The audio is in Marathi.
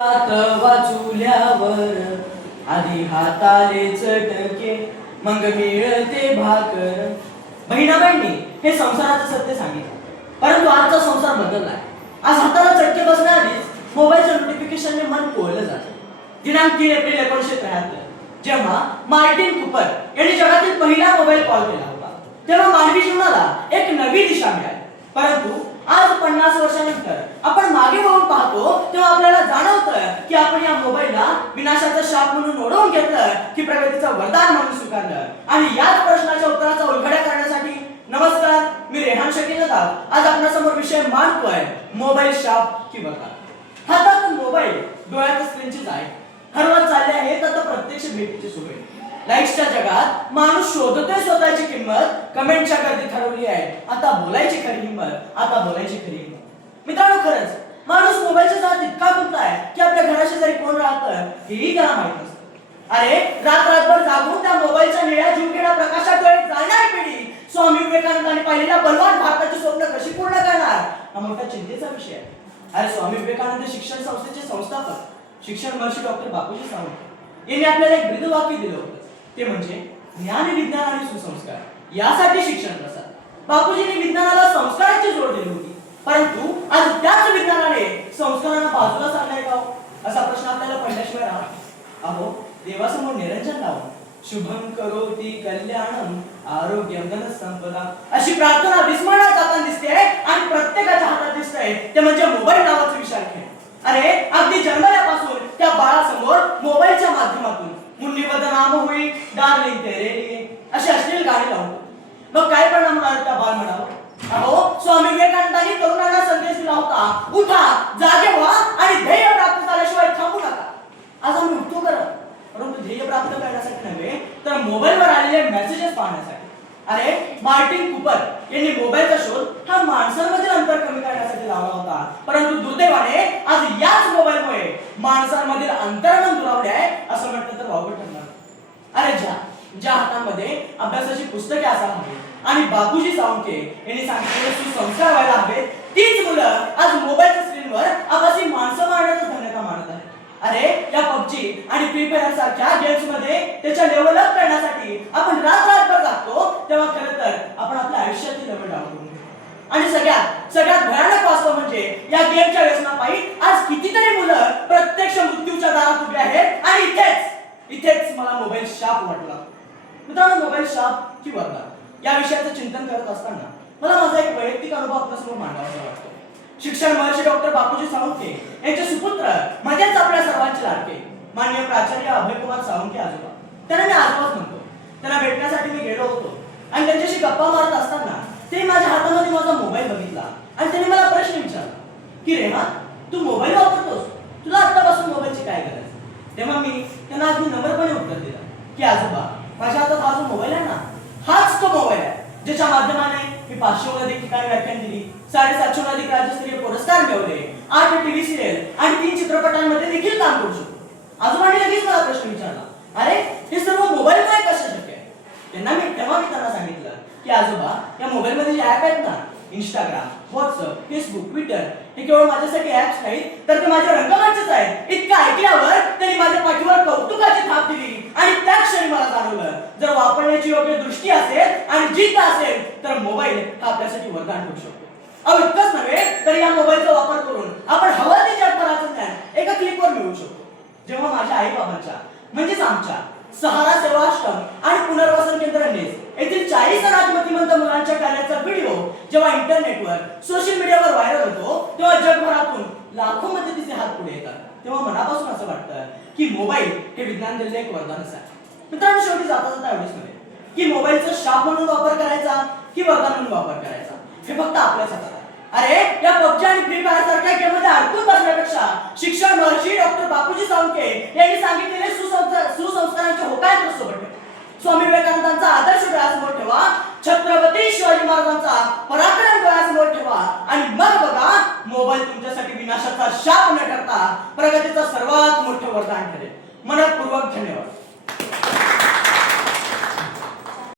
हात वाचुल्यावर आधी हाताले चटके मग मिळते भाकर. बहिणा बहिणी हे संसाराचं सत्य सांगितलं, परंतु आजचा संसार बदललाय. आज हाताला चटके बसण्याआधीच मोबाईलच्या नोटिफिकेशनने मन कोळलं जातं. दिनांक 3 एप्रिल 1973 जेव्हा मार्टिन कुपर यांनी जगातील पहिला मोबाईल कॉल केला होता, तेव्हा मानवी जीवनाला एक नवी दिशा मिळाली. परंतु आज 50 वर्षानंतर आपण मागे वळून पाहतो तेव्हा आपल्याला जाणवतं की आपण या मोबाईलला विनाशाचा शाप म्हणून ओढवून घेतलं की प्रगतीचं वरदान म्हणून स्वीकारलं. आणि याच प्रश्नाच्या उत्तराचा उलगडा करण्यासाठी नमस्कार, मी रेहान शकील नदाब आज आपल्यासमोर विषय मांडतोय, मोबाईल शाप की वरदान. हातात मोबाईल, डोळ्यात स्क्रीनची जाय हरवत चालले आहेत. आता प्रत्यक्ष भेटीची सोय. लाईक्सच्या जगात माणूस शोधतोय स्वतःची किंमत, कमेंटच्या गर्दीत हरवली आहे आता बोलायची खरी हिंमत, आता बोलायची खरी हिंमत. मित्रांनो, खरंच माणूस मोबाईलच्या जाळ्यात इतका गुंतलाय की आपल्या घराशेजारी कोण राहतं हेही त्याला माहित नसतं. अरे रात्रभर जागून त्या मोबाईलच्या निळ्या जीवघेण्या प्रकाशात जाणारी पिढी स्वामी विवेकानंदांनी पाहिलेल्या बलवान भारताची स्वप्न कशी पूर्ण करणार, हा मोठा चिंतेचा विषय आहे. अरे स्वामी विवेकानंद शिक्षण संस्थेचे संस्थापक, शिक्षण महर्षी डॉक्टर बापूजी सावंत यांनी आपल्याला एक ब्रीद वाक्य दिलं होतं, ते म्हणजे ज्ञान, विज्ञान आणि सुसंस्कार यासाठी शिक्षण प्रसार. बापूजींनी विज्ञानाला संस्काराची जोड दिली होती, परंतु आज त्याच विज्ञानाने संस्कारांना बाजूला सारलाय का असा प्रश्न आपल्याला पडल्याशिवाय राहत. अहो, देवासमोर निरंजन लावून शुभम करोति कल्याणम आरोग्यम धन संपदा अशी प्रार्थना विस्मरणात जाताना दिसते आणि प्रत्येकाच्या हातात दिसतंय ते म्हणजे मोबाईल नावाचं विशाल खेळ. अरे अगदी जन्मल्यापासून त्या बाळासमोर मोबाईलच्या माध्यमातून मुन्नी बदनाम होई डार्लिंग तेरे लिए अशी अश्लील गाणी लावतो. मग काय परिणाम होणार त्या बाळ म्हणावं. अहो, स्वामी विवेकानंदांनी तरुणांना संदेश दिला होता, उठा, जागे व्हा आणि ध्येय प्राप्त झाल्याशिवाय थांबू नका. आज आम्ही उठतो खरं, परंतु ध्येय प्राप्त करण्यासाठी नव्हे तर मोबाईलवर आलेले मेसेजेस पाहण्यासाठी. अरे मार्टिन कुपर यांनी मोबाईलचा शोध हा माणसांमधील अंतर कमी करण्यासाठी लावला होता, परंतु दुर्दैवाने आज याच मोबाईलमुळे माणसांमधील अंतरमन दुरावले आहे असं म्हटलं तर वावगं ठरणार. अरे ज्या हातांमध्ये अभ्यासाची पुस्तके असायला हवी आणि बापूजी सावंत यांनी सांगितलेले सुसंस्कार व्हायला हवेत, तीच मुलं आज मोबाईलच्या स्क्रीनवर आभासी माणसं मारण्याचा धन्यता मानत आहेत. अरे या पबजी आणि फ्री फायर सारख्या गेम्स मध्ये त्याच्या लेवल अप करण्यासाठी आपण रात्रभर जागतो, तेव्हा खरं तर आपण आपल्या आयुष्यातील लेवल डाऊन करून घेतो. आणि सगळ्यात भयानक वास्तव म्हणजे या गेमच्या व्यसनापायी आज कितीतरी मुलं प्रत्यक्ष मृत्यूच्या दारात उभी आहेत. आणि इथेच मला मोबाईल शाप वाटला. मित्रांनो, मोबाईल शाप की वरदान या विषयाचं चिंतन करत असताना मला माझा एक वैयक्तिक अनुभव आपल्यासमोर मांडावासा वाटतो. शिक्षण महर्षी डॉक्टर बापूजी सावंत यांचे सुपुत्र, म्हणजेच आपल्या सर्वांचे लाडके माननीय प्राचार्य अभयकुमार सावंत आजोबा, त्यांना मी आजोबाच म्हणतो. त्यांना भेटण्यासाठी मी गेलो होतो आणि त्यांच्याशी गप्पा मारत असताना ते माझ्या हातामध्ये माझा मोबाईल बघितला आणि त्यांनी मला प्रश्न विचारला की रेहान, तू मोबाईल वापरतोस, तुला आतापासून मोबाईलची काय गरज. तेव्हा मी त्यांना अगदी नम्रपणे उत्तर दिलं की आजोबा, माझ्या हातात हा जो मोबाईल आहे ना, हाच तो मोबाईल आहे ज्याच्या माध्यमाने मी 500हून अधिक ठिकाणी व्याख्यान दिली, 750हून अधिक राज्यस्तरीय पुरस्कार मिळवले, 8 टीव्ही सिरियल आणि 3 चित्रपटांमध्ये देखील काम करू शकतो. आजोबांनी लगेच मला प्रश्न विचारला, अरे हे सर्व मोबाईलमुळे कसं शक्य आहे. तेव्हा मी त्यांना सांगितलं की आजोबा, या मोबाईलमध्ये जे ऍप आहेत ना, इंस्टाग्राम, व्हॉट्सअप, फेसबुक, ट्विटर, हे केवळ माझ्यासाठी ऍप्स नाहीत तर ते माझ्या रंगमंचच आहेत. इतकं ऐकल्यावर त्यांनी माझ्या पाठीवर कौतुकाची थाप दिली आणि त्या क्षणी मला जाणवलं, जर वापरण्याची योग्य दृष्टी असेल आणि जिद्द असेल तर मोबाईल हा आपल्यासाठी वरदान होऊ शकतो. अहो, इतकंच नव्हे तर या मोबाईलचा वापर करून आपण हवं ते जगभराचं ज्ञान एका क्लिकवर मिळवू शकतो. जेव्हा माझ्या आई बाबांच्या म्हणजेच आमच्या सहारा सेवाश्रम आणि पुनर्वसन केंद्र नेस येथील 40 अनाथ मतिमंद मुलांच्या कार्याचा व्हिडिओ जेव्हा इंटरनेटवर, सोशल मीडियावर व्हायरल होतो, तेव्हा जगभरातून लाखो मदतीचे हात पुढे येतात. तेव्हा मनापासून असं वाटतं की मोबाईल हे विज्ञान दिलेलं एक वरदानच आहे. मित्रांनो, शेवटी जाता एवढेच नव्हे की मोबाईलचा शाप म्हणून वापर करायचा की वरदान म्हणून वापर करायचा, हे फक्त आपल्याच हातात आहे. अरे या पबजी आणि फ्री फायर सारख्या गेममध्ये अडकून बसण्यापेक्षा शिक्षण महर्षी डॉक्टर बापूजी सावंत यांनी सांगितलेले सुसंस्कारांचे होकाय सोबत ठेवा. स्वामी विवेकानंदांचा आदर्श डोळ्यासमोर ठेवा, छत्रपती शिवाजी महाराजांचा पराक्रम डोळ्यासमोर ठेवा आणि मग बघा, मोबाईल तुमच्यासाठी विनाशाचा शाप न ठरता प्रगतीचा सर्वात मोठं वरदान ठरेल. मनपूर्वक धन्यवाद.